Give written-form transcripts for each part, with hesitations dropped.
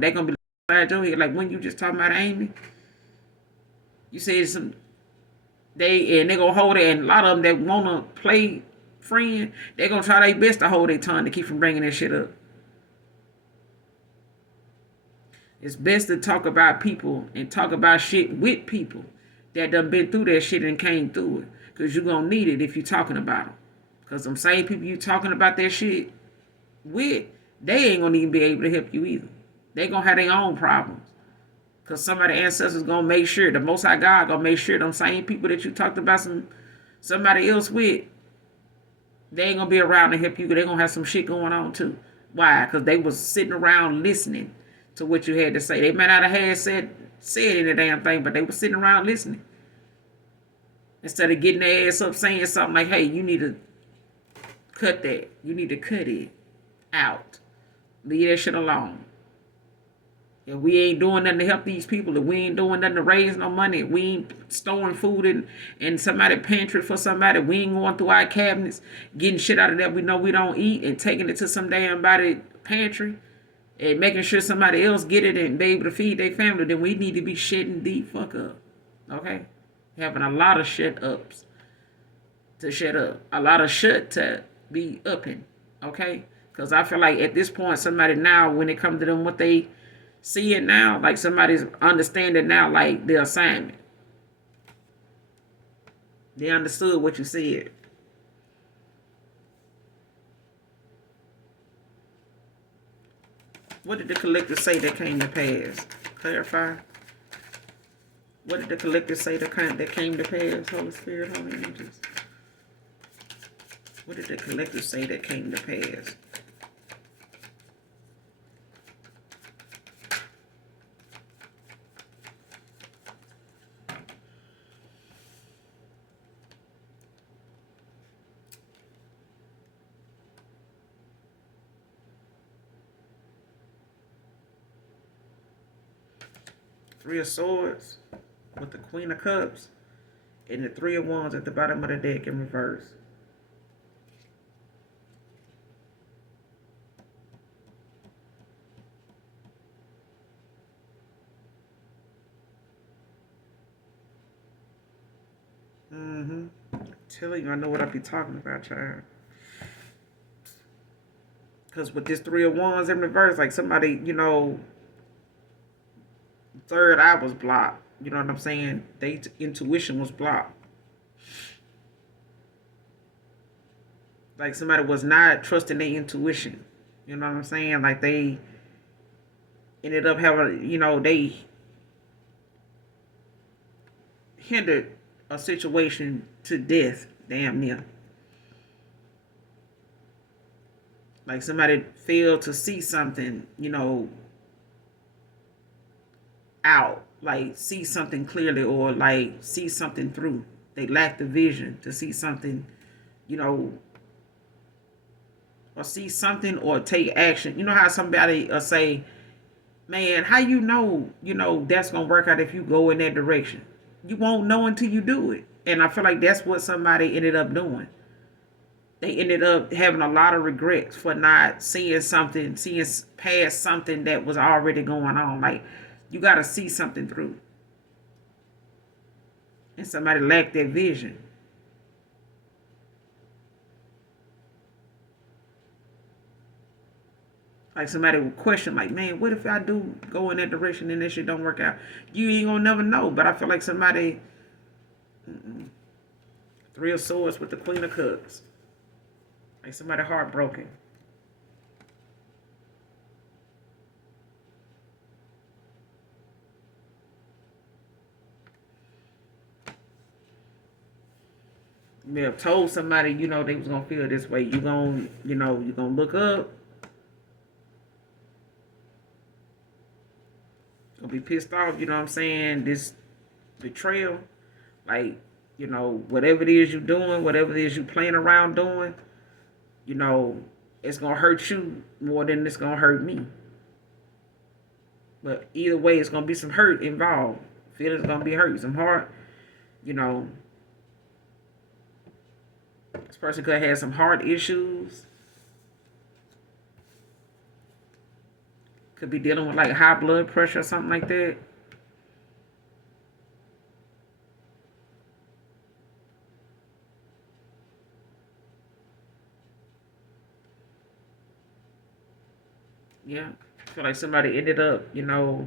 they gonna be like, your head. Like when you just talking about Amy, you said some they gonna hold it, and a lot of them that wanna play friend, they gonna try their best to hold their tongue to keep from bringing that shit up. It's best to talk about people and talk about shit with people that done been through that shit and came through it. Because you're going to need it if you're talking about it. Because them same people you talking about that shit with, they ain't going to even be able to help you either. They going to have their own problems. Because some of the ancestors going to make sure, the Most High God going to make sure them same people that you talked about somebody else with, they ain't going to be around to help you because they going to have some shit going on too. Why? Because they was sitting around listening to what you had to say. They might not have had said any damn thing, but they were sitting around listening. Instead of getting their ass up saying something like, hey, you need to cut that. You need to cut it out. Leave that shit alone. If we ain't doing nothing to help these people, if we ain't doing nothing to raise no money, if we ain't storing food in somebody's pantry for somebody, we ain't going through our cabinets, getting shit out of that we know we don't eat and taking it to some damn body pantry and making sure somebody else get it and be able to feed their family, then we need to be shitting the fuck up. Okay? Having a lot of shut ups to shut up. A lot of shut to be upping. Okay? Because I feel like at this point, somebody now, when it comes to them, what they see it now, like somebody's understanding now, like the assignment. They understood what you said. What did the collector say that came to pass? Clarify. What did the collector say that came to pass? Holy Spirit, Holy Angels. What did the collector say that came to pass? Three of Swords with the Queen of Cups and the Three of Wands at the bottom of the deck in reverse. Telling you, I know what I be talking about, child. Because with this Three of Wands in reverse, like somebody, third eye was blocked. You know what I'm saying? Their intuition was blocked. Like somebody was not trusting their intuition. You know what I'm saying? Like they ended up having, they hindered a situation to death, damn near. Like somebody failed to see something, out, like see something clearly or like see something through. They lacked the vision to see something, you know, or see something or take action. You know how somebody say, man, how that's gonna work out if you go in that direction. You won't know until you do it. And I feel like that's what somebody ended up doing. They ended up having a lot of regrets for not seeing past something that was already going on. Like you gotta see something through. And somebody lacked that vision. Like somebody would question, like, man, what if I do go in that direction and that shit don't work out? You ain't gonna never know. But I feel like somebody, Three of Swords with the Queen of Cups. Like somebody heartbroken. You may have told somebody, they was gonna feel this way. You gonna look up. Gonna be pissed off, you know what I'm saying? This betrayal. Like, whatever it is you're doing, whatever it is you playing around doing, you know, it's gonna hurt you more than it's gonna hurt me. But either way, it's gonna be some hurt involved. Feelings gonna be hurt, some heart. You know, this person could have some heart issues. Could be dealing with like high blood pressure or something like that. Yeah. I feel like somebody ended up, mm,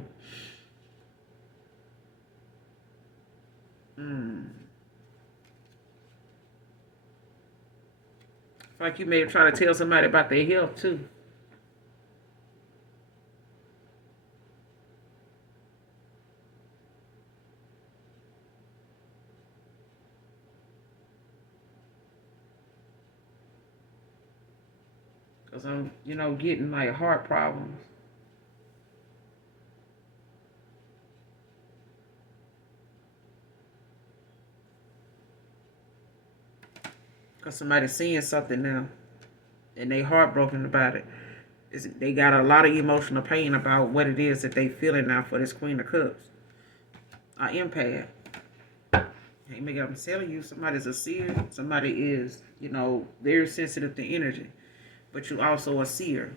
I feel like you may have tried to tell somebody about their health too. Because I'm, getting like heart problems. Because somebody's seeing something now and they heartbroken about it. They got a lot of emotional pain about what it is that they feeling now for this Queen of Cups. An empath. Hey, Megan, I'm telling you, somebody's a seer. Somebody is, very sensitive to energy. But you also a seer.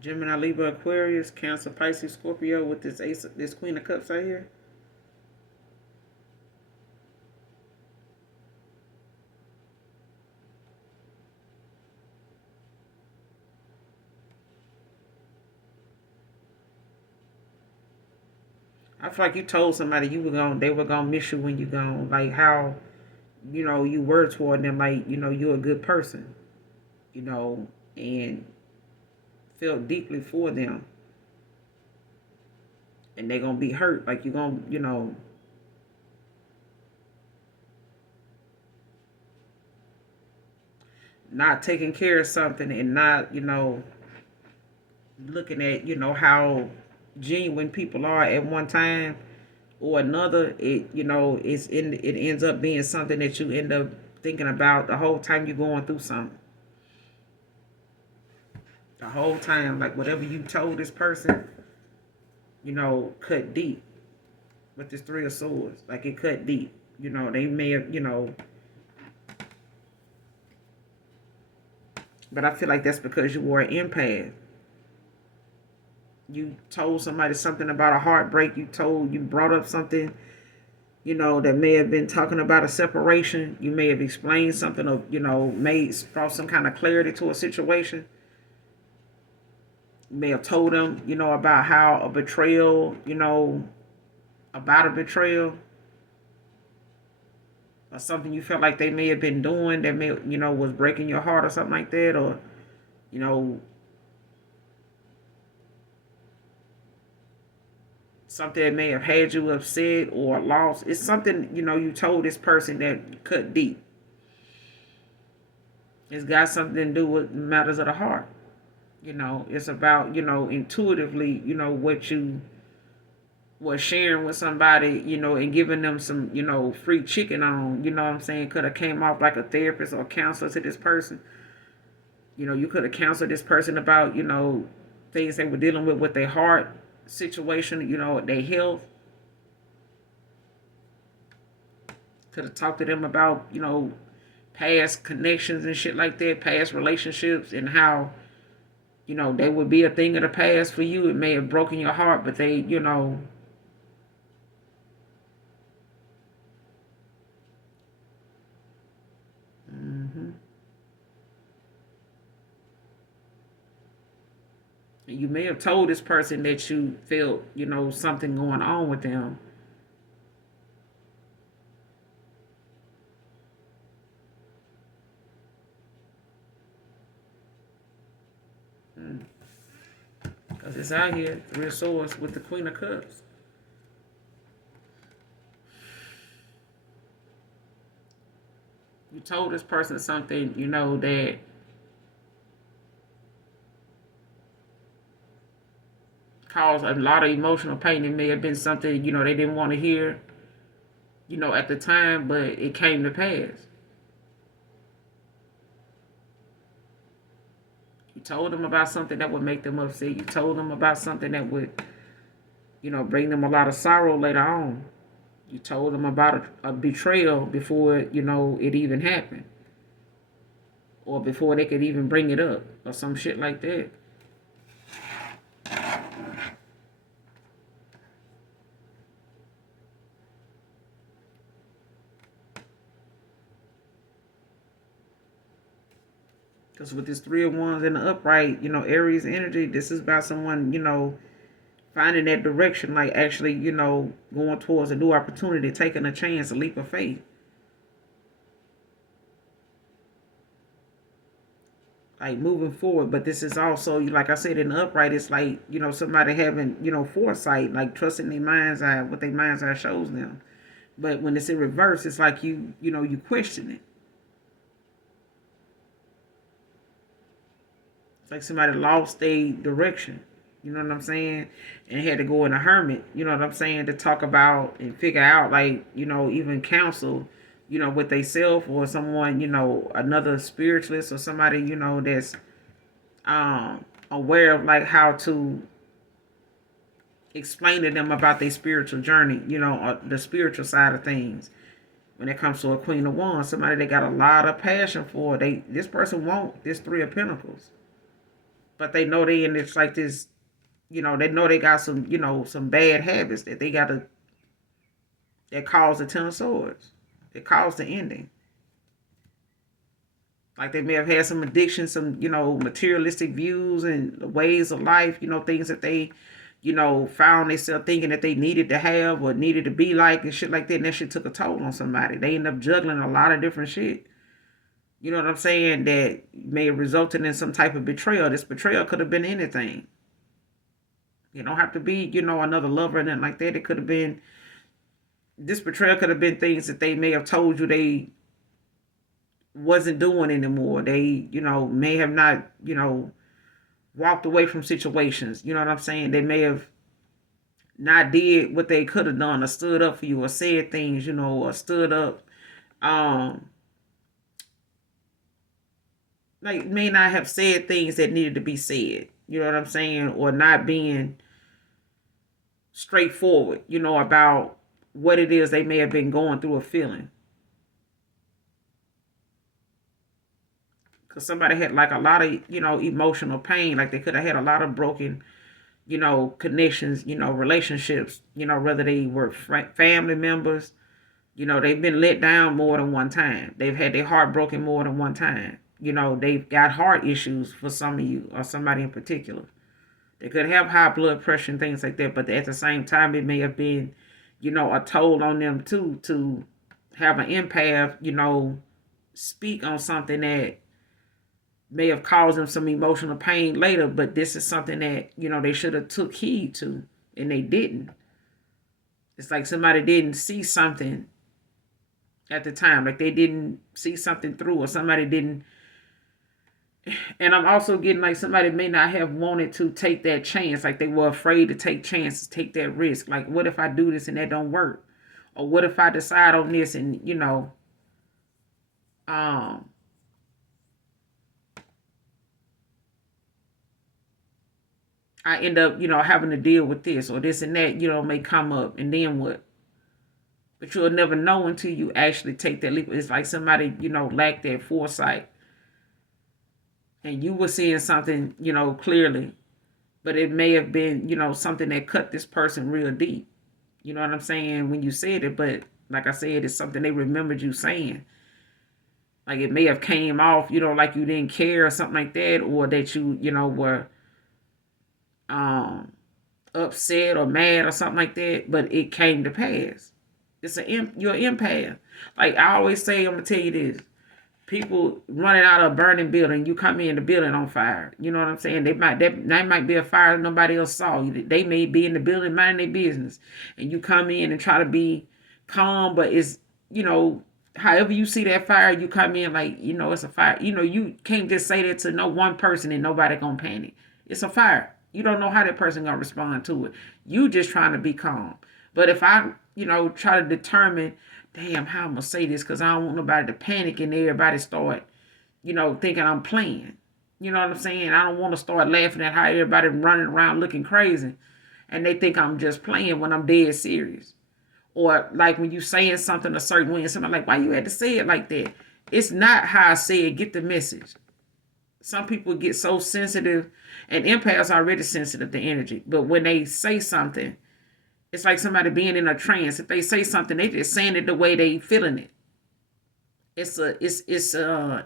Gemini, Libra, Aquarius, Cancer, Pisces, Scorpio with this Ace, this Queen of Cups right here. I feel like you told somebody they were gonna miss you when you gone. Like how, you were toward them. Like you're a good person. And felt deeply for them, and they're gonna be hurt. Like you're gonna, not taking care of something and not, looking at, how genuine people are at one time or another. It ends up being something that you end up thinking about the whole time you're going through something. The whole time, like whatever you told this person, cut deep with this Three of Swords. Like it cut deep. They may have, but I feel like that's because you were an empath. You told somebody something about a heartbreak. You brought up something, that may have been talking about a separation. You may have explained something of, brought some kind of clarity to a situation. You may have told them, about how a betrayal, about a betrayal or something you felt like they may have been doing that may, was breaking your heart or something like that, or, you know, something that may have had you upset or lost. It's something, you told this person that cut deep. It's got something to do with matters of the heart. It's about, intuitively, what you was sharing with somebody, and giving them some, free chicken on, what I'm saying, could have came off like a therapist or a counselor to this person. You could have counseled this person about, things they were dealing with their heart situation, their health. Could have talked to them about, past connections and shit like that, past relationships, and how, they would be a thing of the past for you. It may have broken your heart, but they, mm-hmm. You may have told this person that you felt, something going on with them. Because it's out here, Three of Swords with the Queen of Cups. You told this person something, that caused a lot of emotional pain. It may have been something, they didn't want to hear, at the time, but it came to pass. You told them about something that would make them upset. You told them about something that would, bring them a lot of sorrow later on. You told them about a betrayal before it even happened, or before they could even bring it up, or some shit like that. Because with this three of wands in the upright, Aries energy, this is about someone, finding that direction, like actually, going towards a new opportunity, taking a chance, a leap of faith. Like moving forward. But this is also, like I said, in the upright, it's like, somebody having, foresight, like trusting their mind's eye, what their mind's eye shows them. But when it's in reverse, it's like you question it. It's like somebody lost their direction. You know what I'm saying? And had to go in a hermit, you know what I'm saying, to talk about and figure out, like, even counsel, with they self, or someone, another spiritualist, or somebody, that's aware of like how to explain to them about their spiritual journey, or the spiritual side of things. When it comes to a Queen of Wands, somebody they got a lot of passion for. This person want this Three of Pentacles, but they know they in this like this. They know they got some bad habits that they got to that cause the Ten of Swords. It caused the ending. Like they may have had some addiction, some materialistic views and ways of life. Things that they found themselves thinking that they needed to have or needed to be like and shit like that. And that shit took a toll on somebody. They end up juggling a lot of different shit. You know what I'm saying? That may have resulted in some type of betrayal. This betrayal could have been anything. You don't have to be, another lover and nothing like that. It could have been, this betrayal could have been things that they may have told you they wasn't doing anymore. They, may have not, walked away from situations. You know what I'm saying? They may have not did what they could have done, or stood up for you, or said things, or stood up. Like may not have said things that needed to be said. You know what I'm saying? Or not being straightforward, about what it is they may have been going through or feeling. Because somebody had like a lot of, emotional pain. Like they could have had a lot of broken, connections, relationships, whether they were family members, they've been let down more than one time. They've had their heart broken more than one time. They've got heart issues for some of you or somebody in particular. They could have high blood pressure and things like that, but at the same time, it may have been, a toll on them too to have an empath, speak on something that may have caused them some emotional pain later. But this is something that they should have took heed to, and they didn't. It's like somebody didn't see something at the time, like they didn't see something through, or somebody didn't. And I'm also getting like somebody may not have wanted to take that chance. Like they were afraid to take chances, take that risk. Like, what if I do this and that don't work? Or what if I decide on this and, um, I end up, having to deal with this or this and that, may come up, and then what? But you'll never know until you actually take that leap. It's like somebody, lacked that foresight. And you were seeing something, clearly, but it may have been, something that cut this person real deep. You know what I'm saying? When you said it, but like I said, it's something they remembered you saying. Like it may have came off, like you didn't care or something like that, or that you, were um upset or mad or something like that, but it came to pass. You're an empath. Like I always say, I'm gonna tell you this: people running out of a burning building, you come in the building on fire. You know what I'm saying? That might be a fire nobody else saw. They may be in the building minding their business, and you come in and try to be calm, but it's however you see that fire, you come in like it's a fire. You can't just say that to no one person and nobody gonna panic. It's a fire. You don't know how that person gonna respond to it. You just trying to be calm. But if I try to determine, damn, how I'm gonna say this, because I don't want nobody to panic and everybody start, thinking I'm playing. You know what I'm saying? I don't want to start laughing at how everybody running around looking crazy, and they think I'm just playing when I'm dead serious. Or like when you saying something a certain way and somebody like, why you had to say it like that? It's not how I say it. Get the message. Some people get so sensitive, and empaths are already sensitive to energy. But when they say something, it's like somebody being in a trance. If they say something, they just saying it the way they feeling it. It's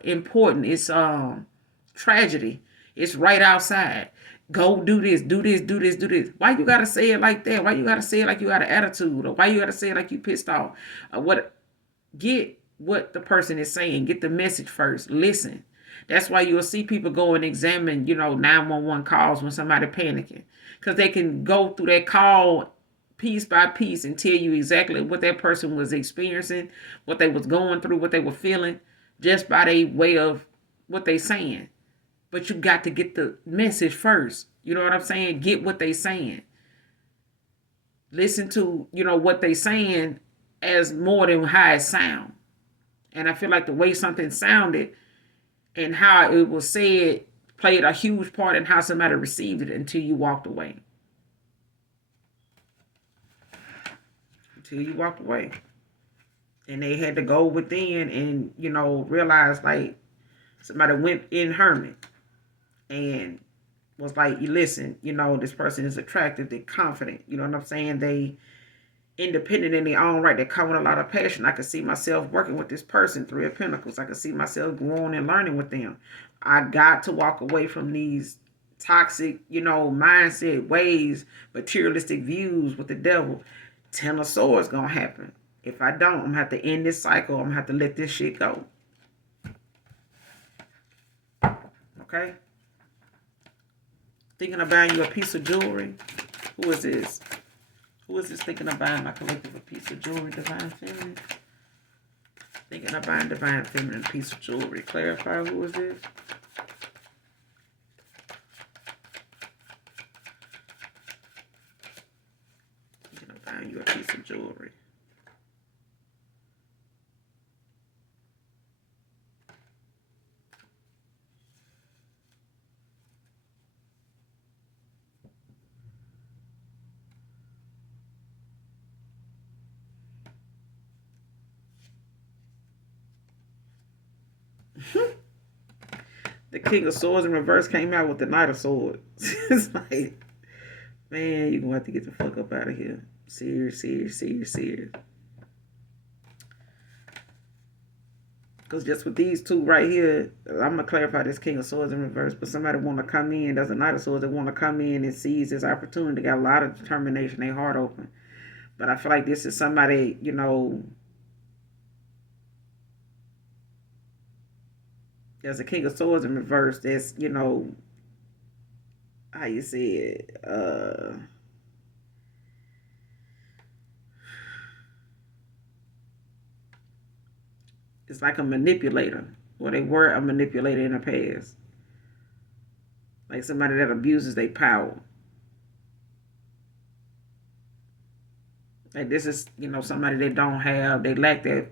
important. It's tragedy. It's right outside. Go do this, do this, do this, do this. Why you gotta say it like that? Why you gotta say it like you got an attitude? Or why you gotta say it like you pissed off? What? Get what the person is saying. Get the message first. Listen. That's why you'll see people go and examine, 911 calls when somebody panicking. Because they can go through that call piece by piece and tell you exactly what that person was experiencing, what they was going through, what they were feeling, just by their way of what they saying. But you got to get the message first. You know what I'm saying? Get what they saying. Listen to, what they saying as more than how it sound. And I feel like the way something sounded and how it was said played a huge part in how somebody received it until you walked away. Until you walked away. And they had to go within and, realize like somebody went in hermit and was like, you listen, this person is attractive, they're confident, you know what I'm saying? They independent in their own right. They come with a lot of passion. I could see myself working with this person, Three of Pentacles. I could see myself growing and learning with them. I got to walk away from these toxic, mindset, ways, materialistic views with the devil. Ten of Swords gonna happen. If I don't, I'm gonna have to end this cycle. I'm gonna have to let this shit go. Okay? Thinking of buying you a piece of jewelry. Who is this? Who is this thinking of buying my collective a piece of jewelry, Divine Feminine? Thinking of buying Divine Feminine a piece of jewelry. Clarify, who is this? Thinking of buying you a piece of jewelry. The King of Swords in reverse came out with the Knight of Swords. It's like, man, you're going to have to get the fuck up out of here. Serious. Because just with these two right here, I'm going to clarify this King of Swords in reverse, but somebody want to come in, there's a Knight of Swords that want to come in and seize this opportunity. They got a lot of determination, they heart open. But I feel like this is somebody, there's a King of Swords in reverse that's, how you say it, it's like a manipulator, or they were a manipulator in the past. Like somebody that abuses their power. Like this is, somebody that don't have, they lack that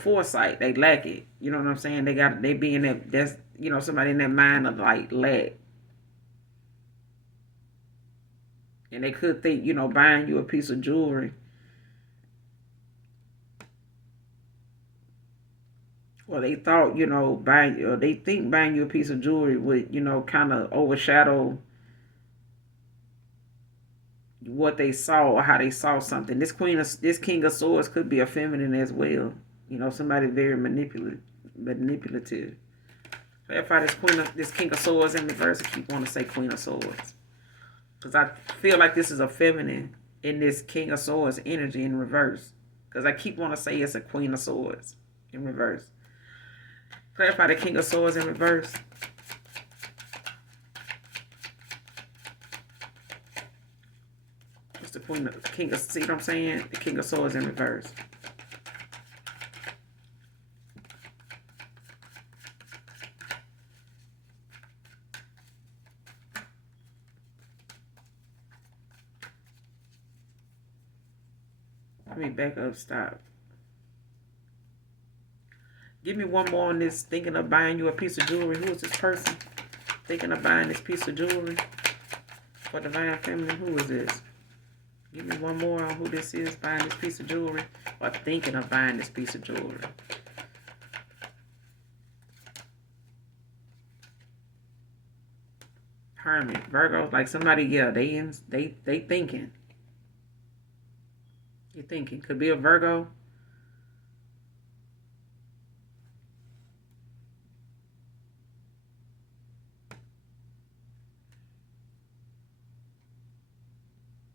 foresight. They lack it. You know what I'm saying? They be in that, that's, somebody in that mind of like lack. And they could think, buying you a piece of jewelry. Or they thought, they think buying you a piece of jewelry would, kind of overshadow what they saw or how they saw something. This King of Swords could be a feminine as well. Somebody very manipulative. Clarify this King of Swords in reverse. I keep wanting to say Queen of Swords. Because I feel like this is a feminine in this King of Swords energy in reverse. Because I keep wanting to say it's a Queen of Swords in reverse. Clarify the King of Swords in reverse. What's the Queen of King of, see what I'm saying? The King of Swords in reverse. Let me back up, stop. Give me one more on this. Thinking of buying you a piece of jewelry. Who is this person? Thinking of buying this piece of jewelry for Divine Feminine. Who is this? Give me one more on who this is buying this piece of jewelry or thinking of buying this piece of jewelry. Hermit, Virgo, like somebody, yeah, they thinking. You thinking could be a Virgo.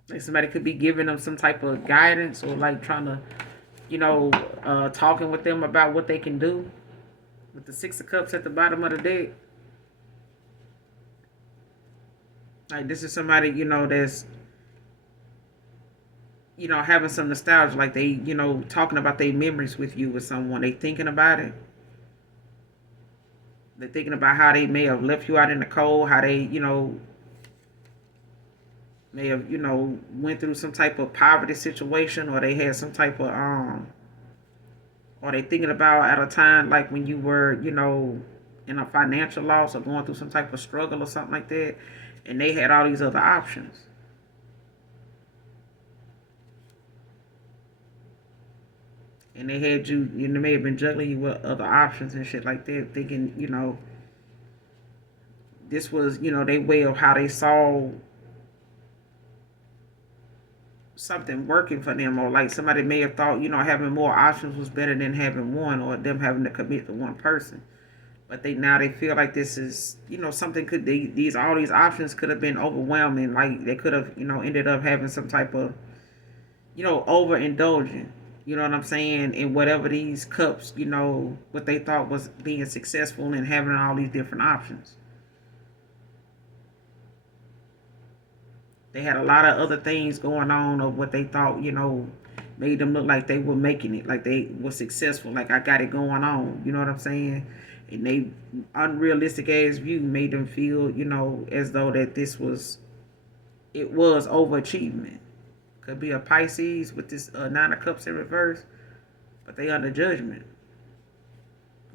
Like somebody could be giving them some type of guidance or like trying to, you know, talking with them about what they can do. With the Six of Cups at the bottom of the deck. Like this is somebody, that's, having some nostalgia. Like they, talking about their memories with you with someone. They thinking about it. They're thinking about how they may have left you out in the cold, how they, may have, went through some type of poverty situation, or they had some type of or they thinking about at a time like when you were, in a financial loss or going through some type of struggle or something like that, and they had all these other options. And they had you, they may have been juggling you with other options and shit like that, thinking, this was, their way of how they saw something working for them, or like somebody may have thought, having more options was better than having one, or them having to commit to one person. But they feel like this is, something could these all these options could have been overwhelming. Like they could have, ended up having some type of, overindulging. You know what I'm saying? In whatever these cups, what they thought was being successful and having all these different options. They had a lot of other things going on of what they thought, made them look like they were making it, like they were successful, like I got it going on. You know what I'm saying? And they unrealistic ass view made them feel, as though that it was overachievement. Could be a Pisces with this Nine of Cups in reverse, but they under judgment.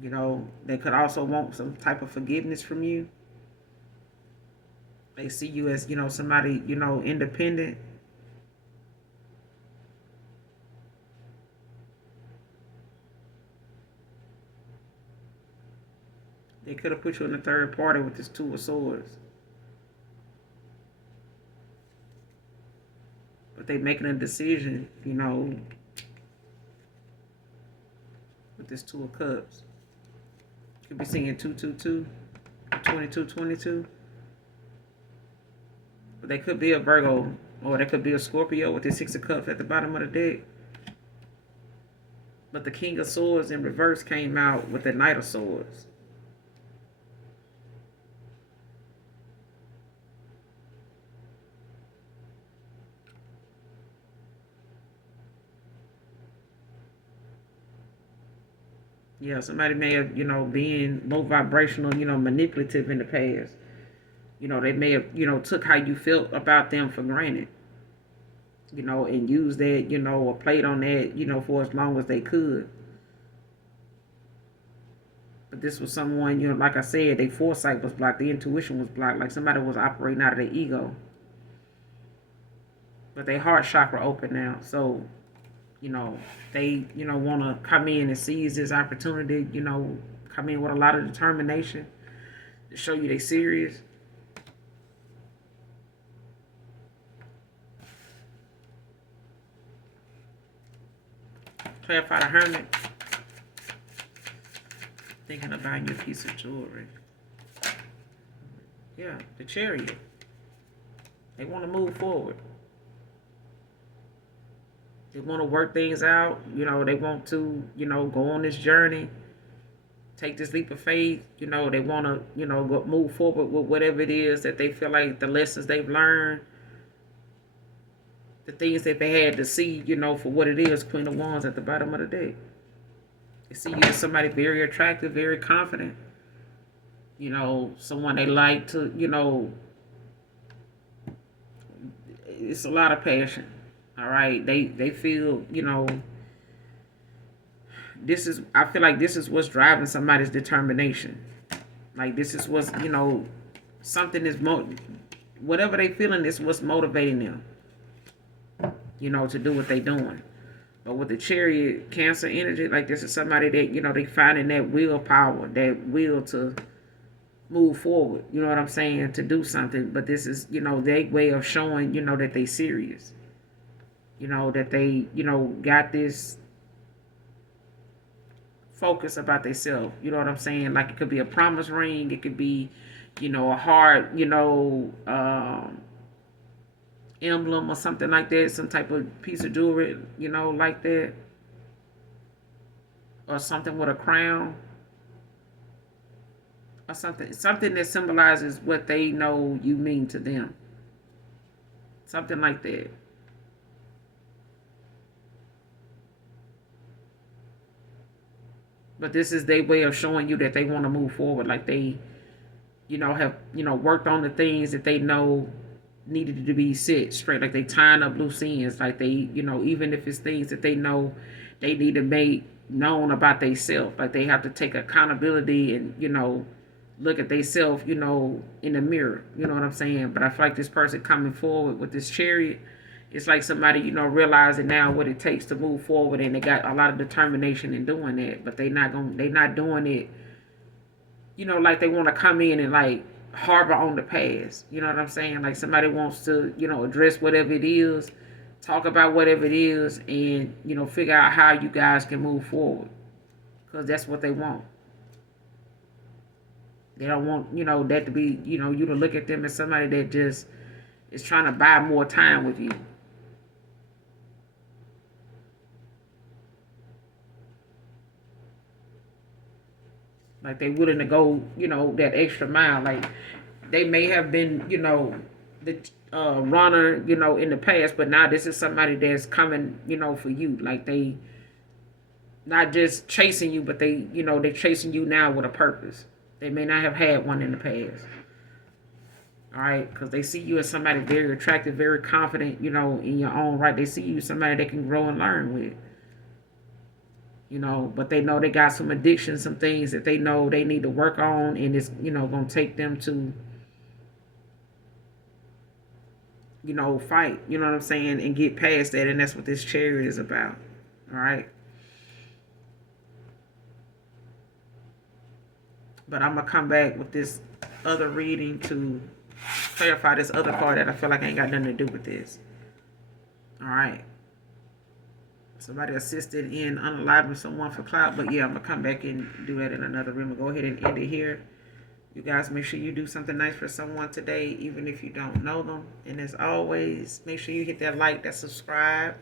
They could also want some type of forgiveness from you. They see you as, somebody, independent. They could have put you in the third party with this Two of Swords. But they making a decision, with this Two of Cups. Could be seeing 222, 2222. But they could be a Virgo, or they could be a Scorpio with the Six of Cups at the bottom of the deck. But the King of Swords in reverse came out with the Knight of Swords. Yeah, somebody may have, been low vibrational, manipulative in the past. They may have, took how you felt about them for granted, and used that, or played on that, for as long as they could. But this was someone, like I said, their foresight was blocked, the intuition was blocked, like somebody was operating out of their ego. But their heart chakra open now. So, they, want to come in and seize this opportunity, come in with a lot of determination to show you they serious. Clarify the Hermit. Thinking of buying your piece of jewelry. Yeah, the Chariot. They want to move forward. They want to work things out. They want to, go on this journey. Take this leap of faith. They want to, move forward with whatever it is that they feel like the lessons they've learned. The things that they had to see, for what it is. Queen of Wands at the bottom of the deck. They see you as somebody very attractive, very confident. Someone they like to, it's a lot of passion. All right. They feel, I feel like this is what's driving somebody's determination. Like this is what's, something is, whatever they feeling is what's motivating them. to do what they doing. But with the Chariot, Cancer energy, like this is somebody that, they finding that willpower, that will to move forward. You know what I'm saying? To do something. But this is, their way of showing, that they serious. That they, got this focus about themselves. You know what I'm saying? Like it could be a promise ring. It could be, a heart, emblem or something like that. Some type of piece of jewelry, like that. Or something with a crown. Or something that symbolizes what they know you mean to them. Something like that. But this is their way of showing you that they want to move forward. Like they, have, worked on the things that they know needed to be set straight. Like they tying up loose ends. Like they, even if it's things that they know they need to make known about themselves. Like they have to take accountability and, look at themselves, in the mirror. You know what I'm saying? But I feel like this person coming forward with this Chariot, it's like somebody, realizing now what it takes to move forward, and they got a lot of determination in doing that. But they not doing it, like they want to come in and like harbor on the past. You know what I'm saying? Like somebody wants to, address whatever it is, talk about whatever it is, and, figure out how you guys can move forward. Because that's what they want. They don't want, that to be, you to look at them as somebody that just is trying to buy more time with you. Like they willing to go, that extra mile. Like they may have been, the runner, in the past, but now this is somebody that's coming, for you. Like they not just chasing you, but they, they're chasing you now with a purpose. They may not have had one in the past. All right, because they see you as somebody very attractive, very confident, in your own right. They see you as somebody they can grow and learn with. But they know they got some addictions, some things that they know they need to work on, and it's, going to take them to, fight, you know what I'm saying, and get past that, and that's what this Chariot is about. All right. But I'm going to come back with this other reading to clarify this other part that I feel like ain't got nothing to do with this. All right. Somebody assisted in unaliving someone for clout. But yeah, I'm going to come back and do that in another room. I'll go ahead and end it here. You guys, make sure you do something nice for someone today, even if you don't know them. And as always, make sure you hit that like, that subscribe.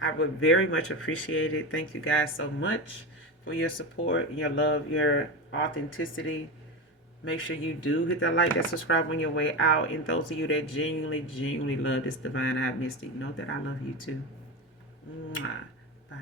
I would very much appreciate it. Thank you guys so much for your support, your love, your authenticity. Make sure you do hit that like, that subscribe on your way out. And those of you that genuinely love this Divine Eye Mystic, know that I love you too. Mwah. Bye.